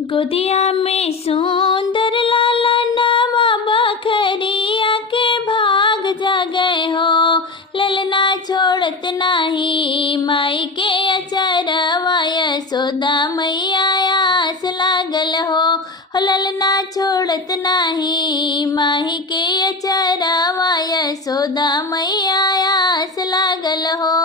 गोदिया में सुंदर लाला नावा बखरिया के भाग जागे हो। ललना छोड़त नाही माई के अचरवा यशोदा मैया आस लागल हो। ललना छोड़त नाही माही के अचरवा यशोदा मैया आस लागल हो।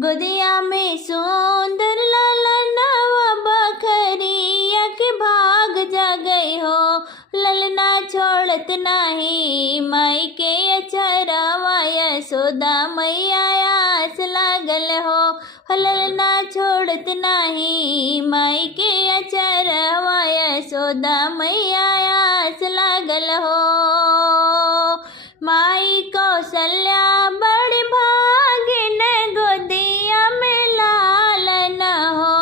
गोदिया में सुंदर लाला नावा बखरिया के भाग जागई हो। ललना छोड़त नाही माई के अचरवा यशोदा मैया आस लागल हो। ललना छोड़त नाही माई के अचरवा यशोदा मैया आस लागल हो। माई कौशल्या बड़ी भागिन गोदिया में लालन हो।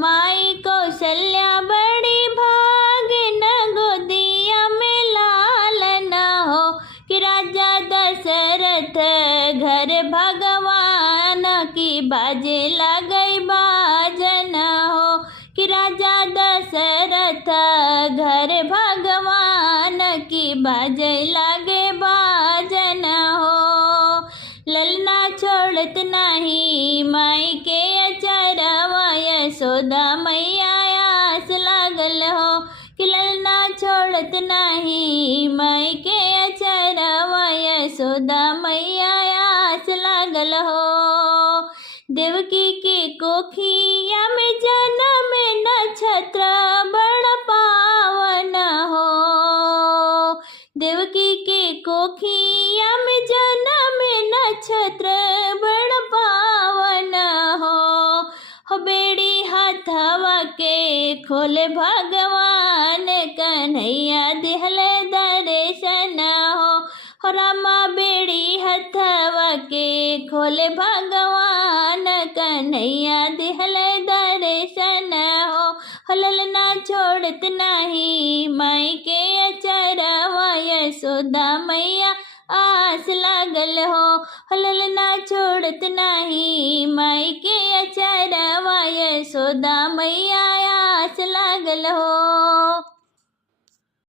माई कौशल्या बड़ी भागिन गोदिया में लालन हो। कि राजा दशरथ घर भगवान की बाजे लगई बाजन हो। कि राजा दशरथ घर भगवान की बाजे लागे बाजन हो। ललना छोड़त नाही माई के अचरवा यशोदा मैया आस लागल हो। कि ललना छोड़त नाही माई के अचरवा यशोदा मैया आस लागल हो। देवकी के कोखिया में जन्म नक्षत्र बड़ पावन हो। देवकी के कोखिया में जन्म नक्षत्र बड़ पावन हो। बेड़ी हथवा के खोले भगवान कन्हैया दिहले दर्शन हो। रामा बेड़ी हथवा के खोले भगवान कन्हैया दिहले दर्शन हो। ललना छोड़त नाही माई के अचरवा यशोदा मैया आस लागल हो। ललना छोड़त नाही माई के अचरवा यशोदा मैया आस लागल हो।